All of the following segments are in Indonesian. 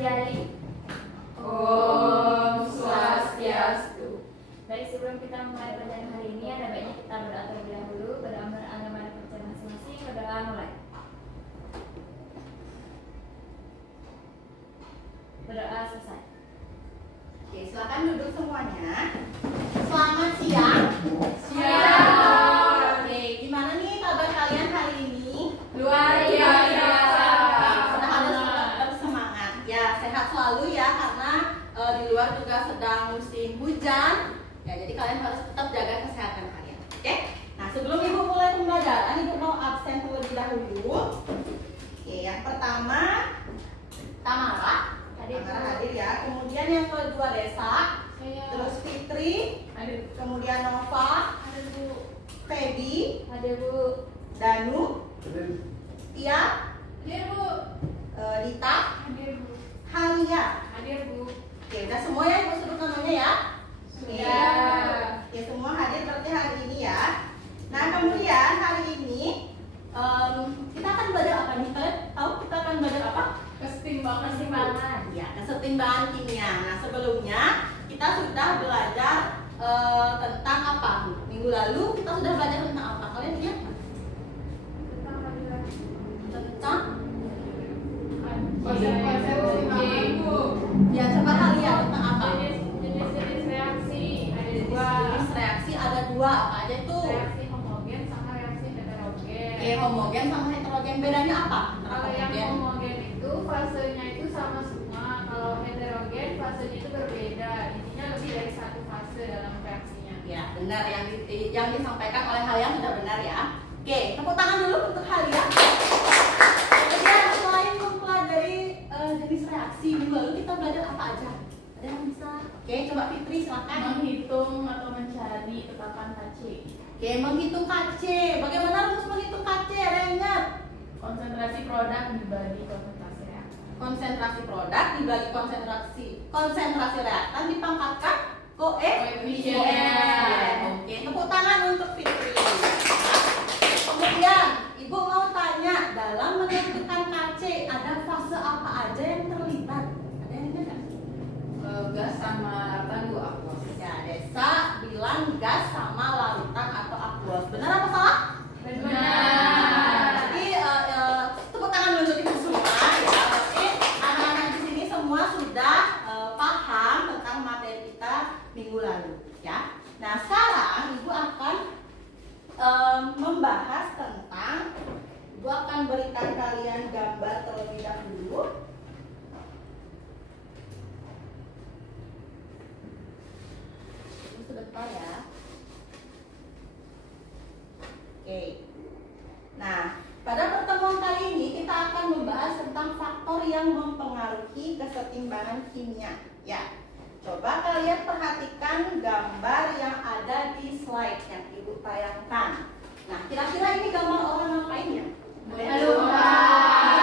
Anjali. Om Swastiastu. Baik, sebelum kita mulai pelajaran hari ini, ada baiknya kita berdoa terlebih dahulu. Berdoa agama dan percaya masing-masing. Berdoa mulai. Berdoa selesai. Oke, silakan duduk semuanya. Selamat siang. Siang. Oke, gimana nih kabar kalian hari ini? Luar biasa. Sudah harus tetap bersemangat. Ya, sehat selalu ya karena di luar juga sedang musim hujan. Ya, jadi kalian harus tetap jaga kesehatan kalian. Oke? Nah, sebelum Ibu mulai pembelajaran, Ibu mau absen terlebih dahulu. Oke, yang pertama Tamara. Tamara hadir ya. Kemudian yang kedua Desa. Terus Fitri. Hadir. Kemudian Nova. Ada Bu. Feby. Ada Bu. Danu. Tia. Hadir, Bu. Dita. Hadir, Bu. Halia. Hadir, Bu. Oke, udah semua ya Ibu sebut namanya ya? Sudah. Oke, semua hadir berarti hari ini ya. Nah, kemudian hari ini kita akan belajar apa nih? Kalian tahu kita akan belajar apa? Kesetimbangan. Ya, kesetimbangan kimia. Nah, sebelumnya kita sudah belajar tentang apa? Minggu lalu kita sudah belajar tentang apa? Kalian ingat nggak? Tentang Konsep kesetimbangan, Bu. ya, coba Halia tentang apa? Jenis-jenis reaksi ada dua. Jenis reaksi ada dua, apa aja tuh? Reaksi homogen sama reaksi heterogen. Oke, homogen sama heterogen bedanya apa? Kalau yang homogen itu fasenya itu sama semua. Kalau heterogen fasenya itu berbeda. Intinya lebih dari satu fase dalam reaksinya. Ya, benar yang disampaikan oleh Halia sudah benar ya. Oke, tepuk tangan dulu untuk Halia. Kemudian selain mempelajari jenis reaksi, minggu lalu kita belajar apa aja? Ada yang bisa? Oke, coba Fitri silakan. Menghitung atau mencari tetapan KC. Oke, menghitung KC. Bagaimana rumus menghitung KC? Ada yang ingat? Konsentrasi produk dibagi konsentrasi reaktan. Konsentrasi produk dibagi konsentrasi reaktan dipangkatkan koefisien. Oke, tepuk tangan untuk Fitri. Kemudian, Ibu mau tanya, dalam menentukan KC ada fase apa aja yang terlibat? Ada yang ingat nggak? Gas sama larutan, Bu, aqueous. Ya, Desa bilang gas sama larutan atau aqueous. Benar apa salah? Benar. Jadi tepuk tangan dulu untuk kita semua ya. Berarti anak-anak di sini semua sudah paham tentang materi kita minggu lalu ya. Nah, sekarang Ibu akan membahas tentang, Ibu akan berikan kalian gambar terlebih dahulu. Ini sebentar ya. Oke. Nah, pada pertemuan kali ini kita akan membahas tentang faktor yang mempengaruhi kesetimbangan kimia. Ya, coba kalian perhatikan gambar yang ada di slide yang Ibu tayangkan. Nah, kira-kira ini gambar orang ngapain ya? Melukat.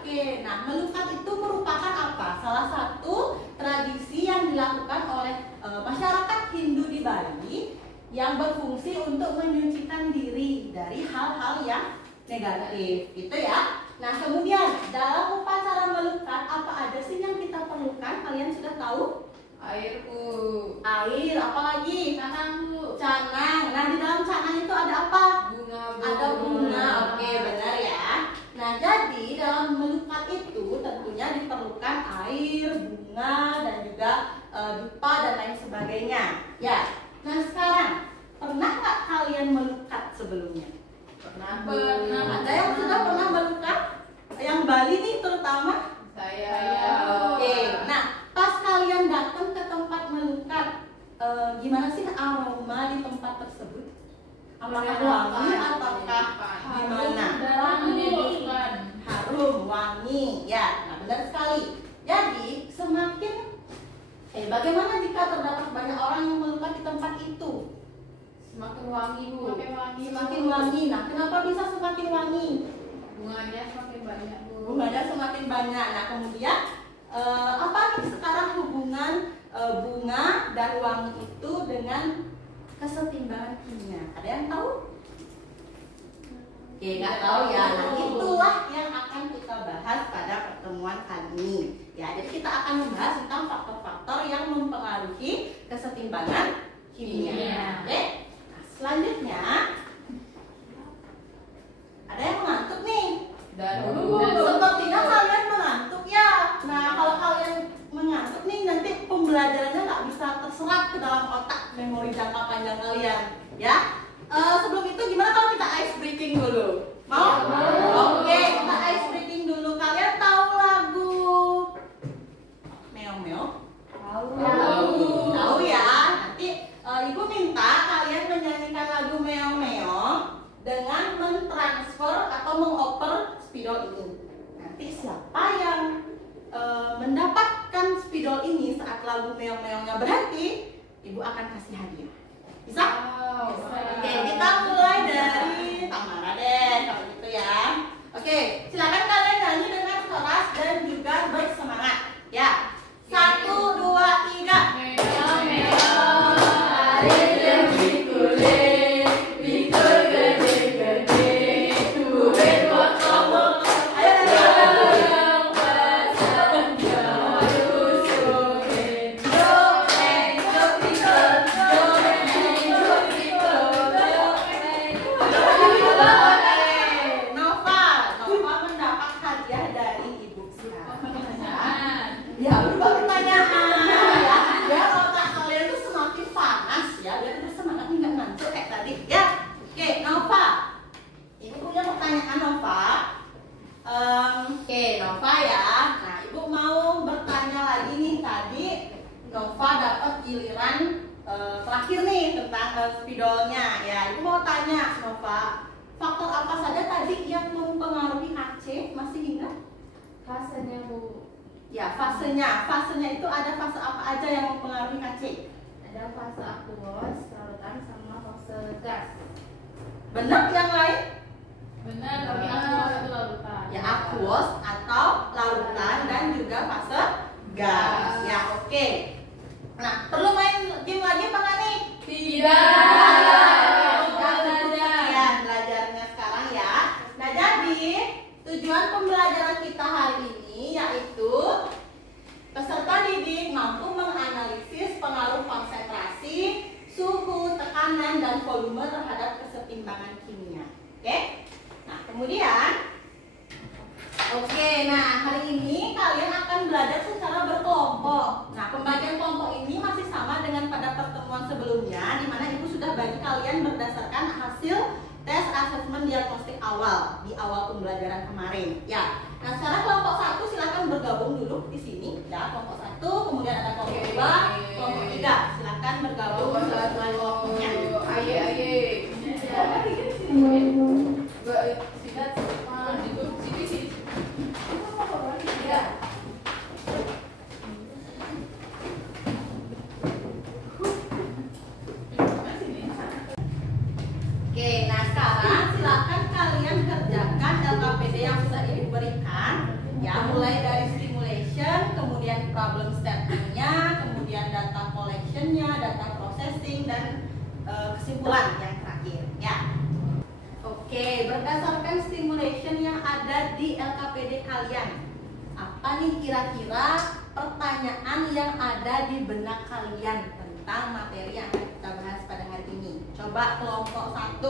Oke, nah melukat itu merupakan apa? Salah satu tradisi yang dilakukan oleh masyarakat Hindu di Bali yang berfungsi untuk menyucikan diri dari hal-hal yang negatif, gitu ya. Nah, kemudian dalam upacara melukat apa aja sih yang kita perlukan? Kalian sudah tahu? Air, Bu. Air, apa lagi? Canang, Bu. Canang. Nah, di dalam canang itu ada apa? Bunga, Bu. Ada bunga. Oke, benar ya. Nah, jadi dalam melukat itu tentunya diperlukan air, bunga, dan juga dupa dan lain sebagainya. Ya. Nah, sekarang pernah nggak kalian melukat sebelumnya? Pernah. Ada yang sudah pernah melukat? Yang Bali nih terutama? Saya. Oke. Nah, pas kalian datang ke tempat melukat, gimana sih aroma di tempat tersebut? Apakah wangi ataukah gimana? Darah menyedihkan. Harum, wangi, ya. Nah, benar sekali. Jadi bagaimana jika terdapat banyak orang yang melukat di tempat itu? Semakin wangi, Bu. Semakin wangi. Nah, kenapa bisa semakin wangi? Bunganya semakin banyak, Bu. Bunganya semakin banyak. Nah, kemudian apa nih sekarang hubungan bunga dan wangi itu dengan kesetimbangan kimia? Ada yang tahu? Oke, nggak tahu ya. Nah, itulah yang akan kita bahas pada pertemuan kali ini. Ya, jadi kita akan membahas tentang faktor-faktor yang mempengaruhi kesetimbangan kimia. Oke. Nah, selanjutnya ada yang mengantuk nih. Dan Sepertinya kalian mengantuk ya. Nah, kalau kalian mengantuk nih, nanti pembelajarannya nggak bisa terserap ke dalam otak memori jangka panjang kalian, ya. Sebelum itu gimana kalau kita ice breaking dulu? Mau? Oke, kita ice breaking dulu. Kalian tahu lagu Meong Meong? Tahu ya. Nanti ibu minta kalian menyanyikan lagu Meong Meong dengan mentransfer atau mengoper spidol ini. Nanti siapa yang mendapatkan spidol ini saat lagu Meong Meongnya berhenti, ibu akan kasih hadiah. Bisa? Oke, kita mulai dari Tamara deh kalau gitu ya. Oke, silakan kalian nyanyi dengan keras dan juga bersemangat. Ya, 1, 2, 3. Meong meong, hari demi kulit, pikul gede-gede, duit potong, yang pasang jauh sulit. Domeng, jopikul, domeng, jopikul, domeng. Nova mendapat hadiah dari ibu sekarang. Ya, berubah pertanyaan ya. Biar otak kalian tuh semakin panas ya, biar bersemangat nggak ngantuk kayak tadi ya. Oke, Nova. Ibu punya pertanyaan Nova. Oke, Nova ya. Nah, ibu mau bertanya lagi nih. Tadi Nova dapat giliran terakhir nih tentang spidolnya ya. Ibu mau tanya Nova, faktor apa saja tadi yang mempengaruhi AC? Masih ingat? Fasenya Bu, Ya, fasenya itu ada fase apa aja yang mempengaruhi KC? ada fase aqueous, larutan, sama fase gas. Benar yang lain? Benar, tapi aqueous itu larutan. Ya, aqueous atau larutan dan juga fase gas. Ya, oke. Nah, perlu main game lagi apa nggak nih? Tidak. Sudah sekian belajarnya sekarang ya. Nah, jadi tujuan pembelajaran kita hari ini yaitu peserta didik mampu menganalisis pengaruh konsentrasi, suhu, tekanan, dan volume terhadap kesetimbangan kimia. Oke? Nah, kemudian nah hari ini kalian akan belajar secara berkelompok. Nah, pembagian kelompok ini masih sama dengan pada pertemuan sebelumnya, di mana ibu sudah bagi kalian berdasarkan hasil tes asesmen diagnostik awal di awal pembelajaran kemarin. Ya. Nah, sekarang kelompok 1 silakan bergabung dulu di sini. Ya, kelompok 1, kemudian ada kelompok 2, kelompok 3. Silakan bergabung dengan kelompoknya. Aye. Sikat sini. Ya. Oke, nah sekarang silakan kalian kerjakan LKPD yang sudah ibu berikan. Ya, mulai dari stimulation, kemudian problem statement-nya, kemudian data collection-nya, data processing, dan kesimpulan yang terakhir. Ya. Oke, berdasarkan stimulation yang ada di LKPD kalian, apa nih kira-kira pertanyaan yang ada di benak kalian tentang materi yang akan kita bahas pada hari ini? Coba kelompok 1.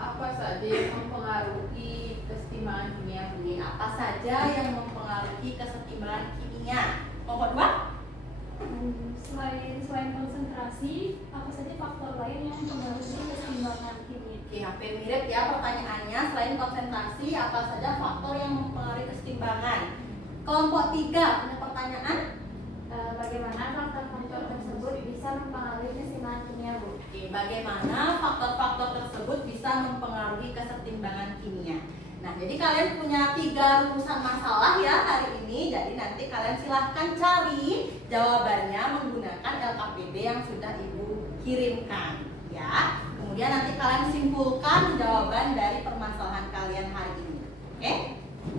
Apa saja yang mempengaruhi kesetimbangan kimia? Apa saja yang mempengaruhi kesetimbangan kimia? Kelompok 2. Selain konsentrasi, apa saja faktor lain yang mempengaruhi keseimbangan kimia? Oke, hampir mirip ya pertanyaannya. Selain konsentrasi, apa saja faktor yang mempengaruhi kesetimbangan? Kelompok 3 punya pertanyaan? Bagaimana faktor-faktor tersebut bisa mempengaruhi keseimbangan kimia, Bu? Oke, bagaimana faktor-faktor tersebut bisa mempengaruhi kesetimbangan kimia? Nah, jadi kalian punya 3 rumusan masalah ya hari ini. Jadi nanti kalian silahkan cari jawabannya menggunakan LKPD yang sudah ibu kirimkan ya. Kemudian nanti kalian simpulkan jawaban dari permasalahan kalian hari ini. Oke?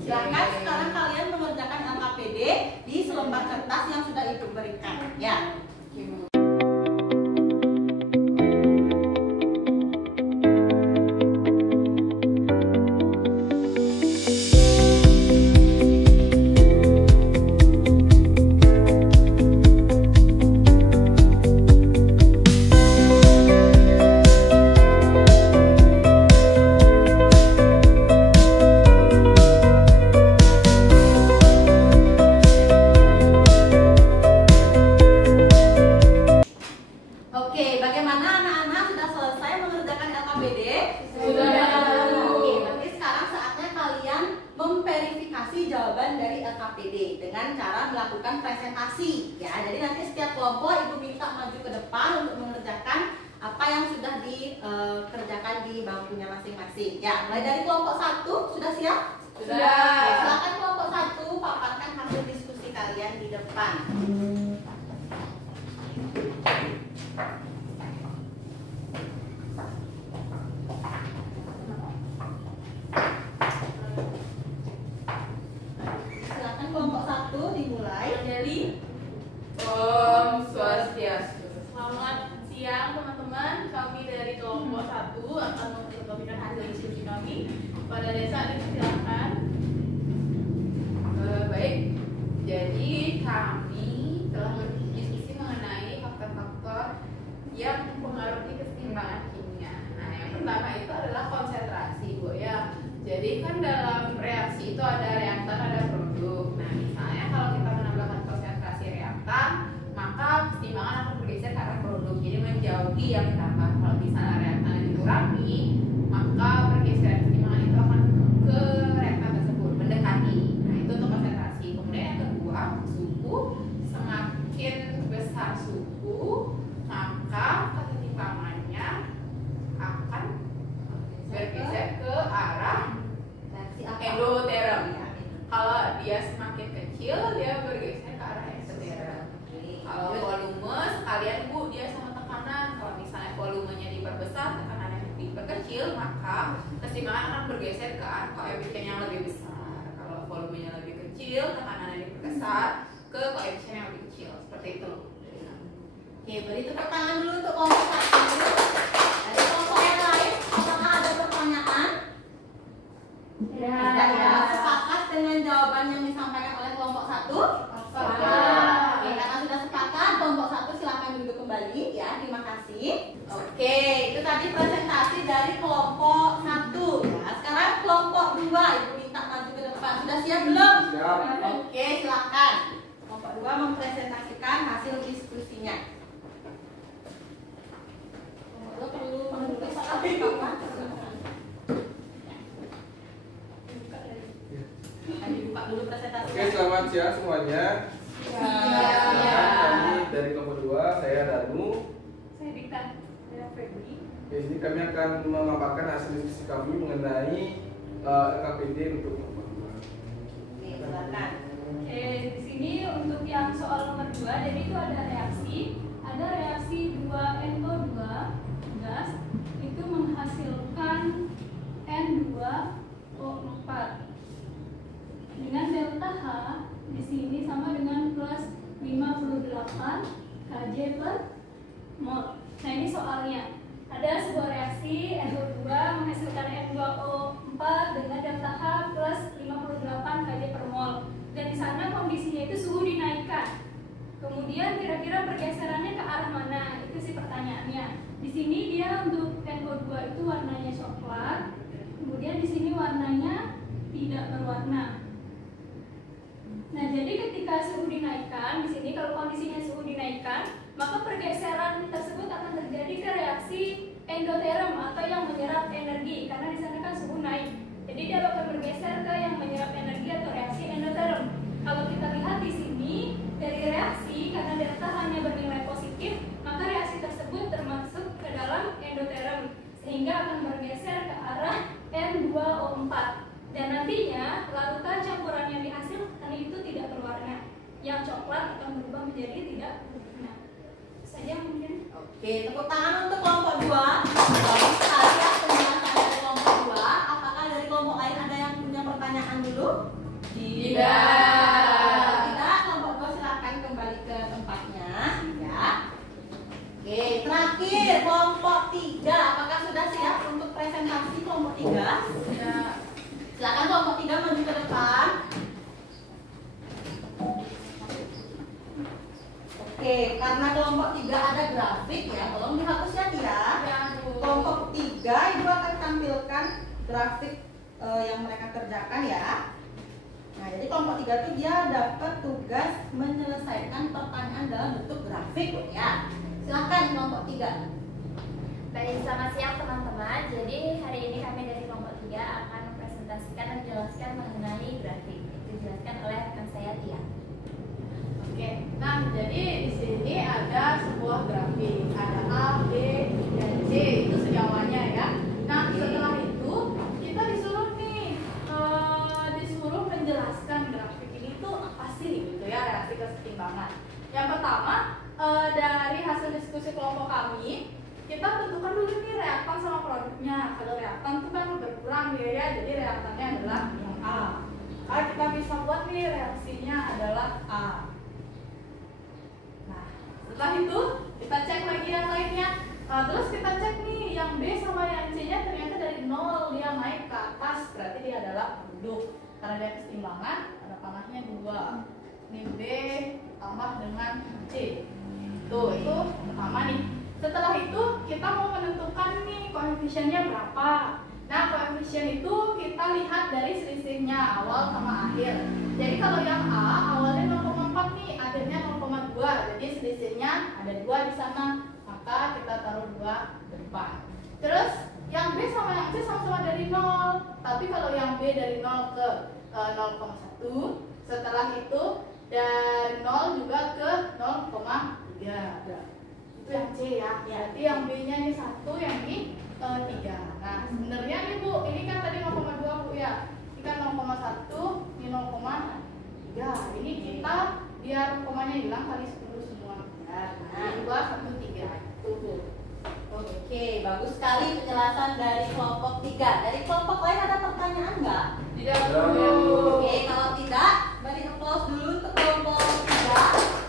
Silahkan sekarang kalian mengerjakan LKPD di selembar kertas yang sudah ibu berikan ya. dengan cara melakukan presentasi ya. Jadi nanti setiap kelompok Ibu minta maju ke depan untuk mengerjakan apa yang sudah dikerjakan di bangkunya masing-masing. Ya, mulai dari kelompok 1 sudah siap? Sudah. Silakan kelompok 1 paparkan hasil diskusi kalian di depan. Silakan kelompok 1 dimulai. Jadi, Om Swastiastu. Selamat siang teman-teman. Kami dari kelompok 1 akan mempresentasikan hasil diskusi kami pada desa. Silakan. Baik. Jadi kami telah berdiskusi mengenai faktor-faktor yang mempengaruhi keseimbangan kimia. Nah, yang pertama itu adalah konsentrasi, Bu ya. Jadi kan dalam reaksi itu ada reaktan, ada produk. Nah, misalnya kalau kita menambahkan konsentrasi reaktan, maka keseimbangan akan bergeser ke arah produk. Jadi menjauhi yang ditambah. Kalau misalnya reaktan dikurangi, maka pergeseran keseimbangan itu akan ke reaktan tersebut, mendekati. Nah, itu untuk konsentrasi. Kemudian yang kedua, suhu. Semakin besar suhu, maka keseimbangannya akan bergeser ke arah endoterm. Kalau dia semakin kecil, dia bergeser ke arah eksoterm. Kalau volume sekalian Bu, dia sama tekanan. Kalau misalnya volumenya diperbesar, tekanannya diperkecil, maka keseimbangan akan bergeser ke arah koefisien yang lebih besar. Kalau volumenya lebih kecil, tekanannya diperbesar ke koefisien yang lebih kecil. Seperti itu. Oke, beri tepuk tangan dulu untuk kelompok 1. Dari kelompok yang lain, apakah ada pertanyaan? Tidak ya. Sepakat dengan jawaban yang disampaikan oleh kelompok 1? Oke, karena sudah sepakat, kelompok 1 silakan duduk kembali ya. Terima kasih. Oke, itu tadi presentasi dari kelompok 1 ya. Sekarang kelompok 2, Ibu minta maju ke depan. Sudah siap belum? Siap. Oke, silakan. Kelompok 2 mempresentasikan hasil diskusinya. Kelompok 2 perlu menulis apa? Dibuka dulu presentasi. Oke, selamat siang semuanya. Kami dari kelompok 2, saya Danu. Saya Dita. Saya Febri. Di sini kami akan memaparkan hasil diskusi kami mengenai LKPD untuk kelompok 2. Oke, silakan. Oke, di sini untuk yang soal nomor 2, jadi itu ada reaksi 2NO2 gas itu menghasilkan N2O4 dengan delta H di sini sama dengan plus 58 Kj per mol. Nah, ini soalnya ada sebuah reaksi NO2 menghasilkan N2O4 dengan delta H plus 58 Kj per mol. Dan di sana kondisinya itu suhu dinaikkan. Kemudian kira-kira pergeserannya ke arah mana? Itu sih pertanyaannya. Di sini dia untuk NO2 itu warnanya coklat. Kemudian di sini warnanya tidak berwarna. Nah, jadi ketika suhu dinaikkan, di sini kalau kondisinya suhu dinaikkan, maka pergeseran tersebut akan terjadi ke reaksi endoterm atau yang menyerap energi, karena di sana kan suhu naik. Jadi dia bakal bergeser ke yang menyerap energi atau reaksi endoterm. Kalau kita lihat di sini dari reaksi, karena delta hanya bernilai positif, maka reaksi tersebut termasuk ke dalam endoterm, sehingga akan bergeser ke arah N2O4. Dan nantinya larutan campuran yang dihasilkan itu tidak berwarna. Yang coklat akan berubah menjadi tidak berwarna. Saja mungkin. Oke, tepuk tangan untuk kelompok 2. Bagus sekali ya penjelasan dari kelompok 2. Apakah dari kelompok lain ada yang punya pertanyaan dulu? Tidak, kelompok 2 silakan kembali ke tempatnya ya. Oke, terakhir kelompok 3. Apakah sudah siap untuk presentasi kelompok 3? Ya. Silakan kelompok 3 maju ke depan. Oke, karena kelompok 3 ada grafik ya, tolong dihapuskan ya. Kelompok 3 itu akan tampilkan grafik yang mereka kerjakan ya. Nah, jadi kelompok 3 itu dia dapat tugas menyelesaikan pertanyaan dalam bentuk grafik ya. Silakan kelompok 3. Baik, selamat siang teman-teman. Jadi hari ini kami dari kelompok 3 akan mempresentasikan dan menjelaskan mengenai grafik. Itu dijelaskan oleh rekan saya saya Tia. Oke, nah jadi di sini ada sebuah grafik, ada A, B, dan C, itu semuanya ya. Nah setelah itu kita disuruh nih, disuruh menjelaskan grafik ini tuh apa sih gitu ya, reaksi kesetimbangan. Yang pertama dari hasil diskusi kelompok kami, kita tentukan dulu nih reaktan sama produknya. Kalau reaktan tuh kan berkurang ya, jadi reaktannya adalah yang A. Kita bisa buat nih reaksinya adalah A. Setelah itu kita cek lagi yang lainnya. Terus kita cek nih yang B sama yang C nya ternyata dari 0 dia naik ke atas, berarti dia adalah produk. Karena dia kesetimbangan, ada panahnya 2. Ini B tambah dengan C. Tuh, itu pertama nih. Setelah itu kita mau menentukan nih koefisiennya berapa. Nah koefisien itu kita lihat dari selisihnya awal sama akhir. Jadi kalau yang A awalnya 0,4 nih, akhirnya 0,2. Jadi selisihnya ada 2 di sana, maka kita taruh 2 di depan. Terus yang B sama yang C sama-sama dari 0. Tapi kalau yang B dari 0 ke 0,1, setelah itu dari 0 juga ke 0,3. Itu yang C ya. Berarti yang B-nya ini 1, yang ini 3. Nah, sebenarnya nih Bu, ini kan tadi 0,2 Bu ya. Ini kan 0,1, ini 0,3. Ini kita biar komanya hilang kali 10 semua. Nah, 2, 1, 3. Itu Bu. Oke, bagus sekali penjelasan dari kelompok 3. Dari kelompok lain ada pertanyaan nggak? Tidak. Oke, kalau tidak, beri applause dulu untuk kelompok 3.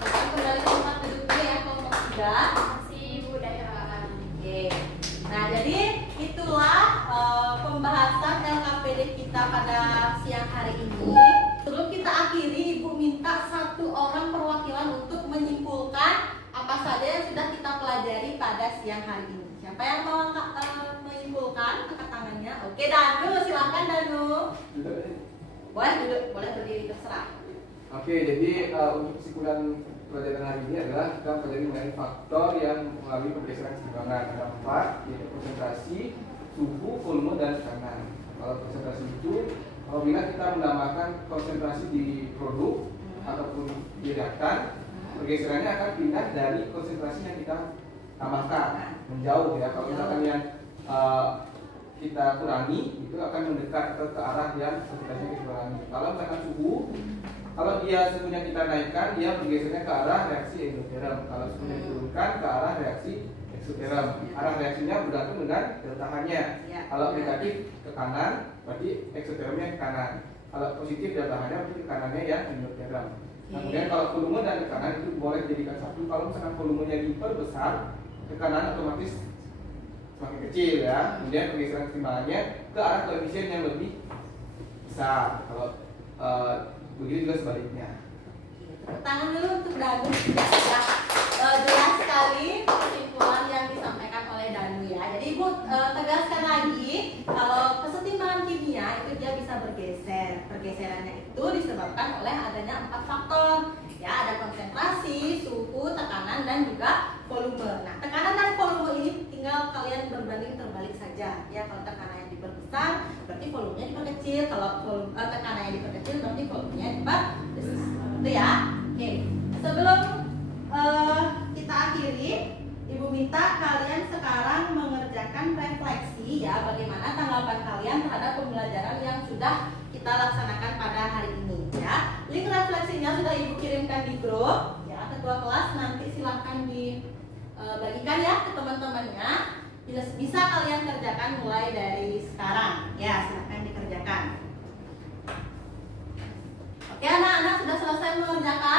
Lalu kembali ke tempat duduknya ya kelompok 3. Si Bu Daya. Oke. Nah, jadi itulah pembahasan LKPD kita pada siang hari ini. Sebelum kita akhiri, Ibu minta 1 orang perwakilan untuk menyimpulkan apa saja yang sudah kita pelajari pada siang hari ini. Siapa yang mau menyimpulkan? Angkat tangannya. Oke, Danu, silahkan Danu. Boleh duduk, boleh berdiri, terserah. Oke, jadi untuk kesimpulan pelajaran hari ini adalah kita pelajari mengenai faktor yang mengalami pergeseran keseimbangan. Ada 4, yaitu konsentrasi, suhu, volume, dan tekanan. Kalau konsentrasi itu apabila kita menambahkan konsentrasi di produk ataupun di reaktan, pergeserannya akan pindah dari konsentrasi yang kita tambahkan menjauh ya. Kalau misalkan yang kita kurangi itu akan mendekat ke arah yang konsentrasinya kita kurangi. Kalau misalkan suhu, kalau dia suhunya kita naikkan, dia bergesernya ke arah reaksi endoterm. Kalau suhunya diturunkan ke arah reaksi eksoterm. Arah reaksinya bergantung dengan delta H-nya. Kalau negatif ke kanan, berarti eksotermnya ke kanan. Kalau positif delta H-nya berarti ke kanannya yang endoterm. Nah, kemudian kalau volume dan tekanan itu boleh dijadikan satu. Kalau misalkan volumenya diperbesar, tekanan otomatis semakin kecil ya. Kemudian pergeseran keseimbangannya ke arah koefisien yang lebih besar. Kalau begitu juga sebaliknya. Tangan dulu untuk Danu. Jelas sekali kesimpulan yang disampaikan oleh Danu ya. Jadi Ibu tegaskan lagi kalau kesetimbangan kimia itu dia bisa bergeser. Pergeserannya itu disebabkan oleh adanya 4 faktor. Ya, ada konsentrasi, suhu, tekanan, dan juga volume. Nah, tekanan dan volume ini tinggal kalian berbanding terbalik saja. Ya, kalau tekanannya diperbesar, berarti volumenya diperkecil. Kalau tekanannya diperkecil, berarti volumenya diperbesar. Itu ya. Oke. Sebelum kita akhiri, Ibu minta kalian sekarang mengerjakan refleksi ya, bagaimana tanggapan kalian terhadap pembelajaran yang sudah kita laksanakan pada hari ini ya. Link refleksinya sudah Ibu kirimkan di grup ya. Ketua kelas nanti silahkan dibagikan ya ke teman-temannya. Bisa kalian kerjakan mulai dari sekarang ya, silahkan dikerjakan. Oke, anak-anak sudah selesai mengerjakan